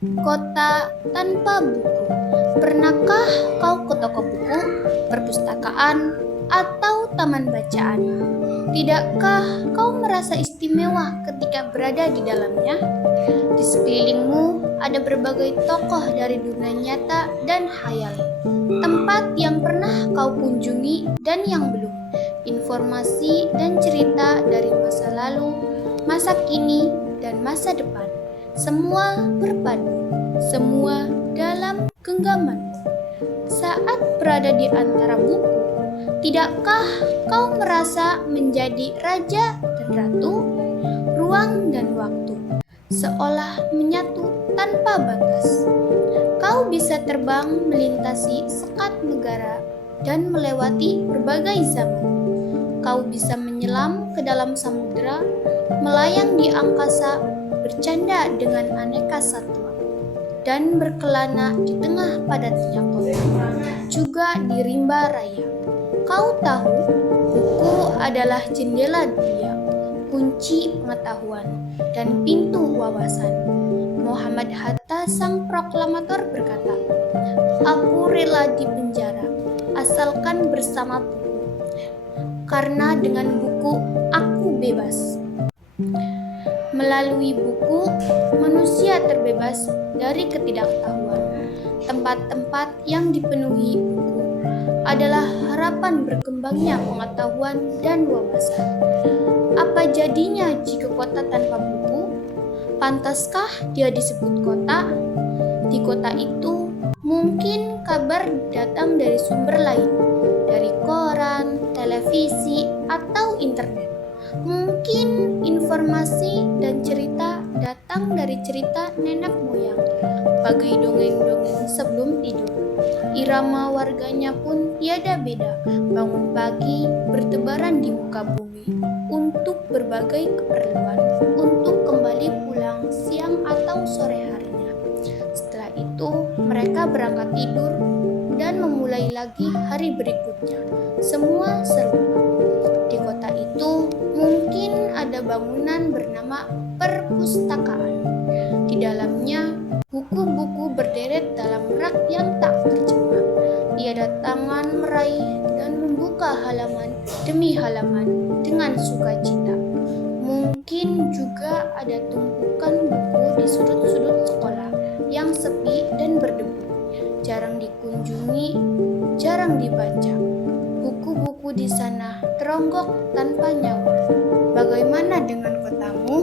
Kota tanpa buku. Pernahkah kau ke toko buku, perpustakaan, atau taman bacaan? Tidakkah kau merasa istimewa ketika berada di dalamnya? Di sekelilingmu ada berbagai tokoh dari dunia nyata dan khayal. Tempat yang pernah kau kunjungi dan yang belum. Informasi dan cerita dari masa lalu, masa kini, dan masa depan. Semua berpadu, semua dalam genggaman. Saat berada di antara buku, tidakkah kau merasa menjadi raja dan ratu? Ruang dan waktu seolah menyatu tanpa batas. Kau bisa terbang melintasi sekat negara dan melewati berbagai zaman. Kau bisa menyelam ke dalam samudera, melayang di angkasa, bercanda dengan aneka satwa, dan berkelana di tengah padatnya kota, juga di rimba raya. Kau tahu, buku adalah jendela dunia, kunci pengetahuan, dan pintu wawasan. Muhammad Hatta, sang proklamator, berkata, "Aku rela di penjara, asalkan bersama buku, karena dengan buku aku bebas." Melalui buku, manusia terbebas dari ketidaktahuan. Tempat-tempat yang dipenuhi buku adalah harapan berkembangnya pengetahuan dan wawasan. Apa jadinya jika kota tanpa buku? Pantaskah dia disebut kota? Di kota itu, mungkin kabar datang dari sumber lain, dari koran, televisi, atau internet. Mungkin informasi dan cerita datang dari cerita nenek moyang, bagai dongeng-dongeng sebelum tidur. Irama warganya pun tiada beda, bangun pagi, bertebaran di muka bumi, untuk berbagai keperluan, untuk kembali pulang siang atau sore harinya. Setelah itu, mereka berangkat tidur dan memulai lagi hari berikutnya. Semua serupa. Di kota itu, mungkin ada bangunan bernama perpustakaan. Di dalamnya, buku-buku berderet dalam rak yang tak terjemah. Tiada tangan meraih dan membuka halaman demi halaman dengan sukacita. Mungkin juga ada tumpukan buku di sudut-sudut sekolah yang sepi dan berdebu, jarang dikunjungi, jarang dibaca. Buku-buku di sana teronggok tanpa nyawa. Bagaimana dengan kotamu?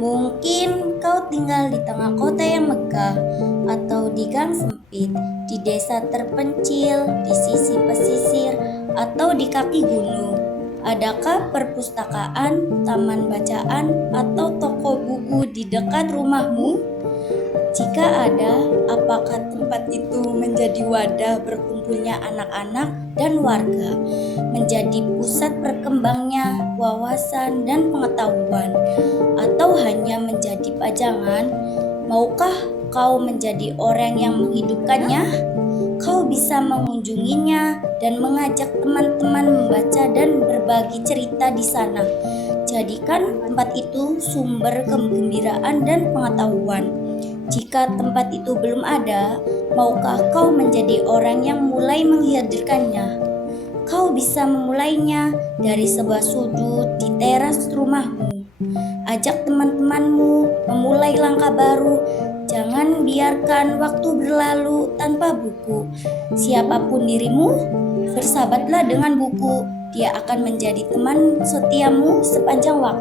Mungkin kau tinggal di tengah kota yang megah, atau di gang sempit, di desa terpencil, di sisi pesisir, atau di kaki gunung. Adakah perpustakaan, taman bacaan, atau toko buku di dekat rumahmu? Jika ada, apakah tempat itu menjadi wadah berkumpulnya anak-anak dan warga, menjadi pusat berkembangnya wawasan dan pengetahuan, atau hanya menjadi pajangan? Maukah kau menjadi orang yang menghidupkannya? Kau bisa mengunjunginya dan mengajak teman-teman membaca dan berbagi cerita di sana. Jadikan tempat itu sumber kegembiraan dan pengetahuan. Jika tempat itu belum ada, maukah kau menjadi orang yang mulai menghadirkannya? Kau bisa memulainya dari sebuah sudut di teras rumahmu. Ajak teman-temanmu memulai langkah baru. Jangan biarkan waktu berlalu tanpa buku. Siapapun dirimu, bersahabatlah dengan buku. Dia akan menjadi teman setiamu sepanjang waktu.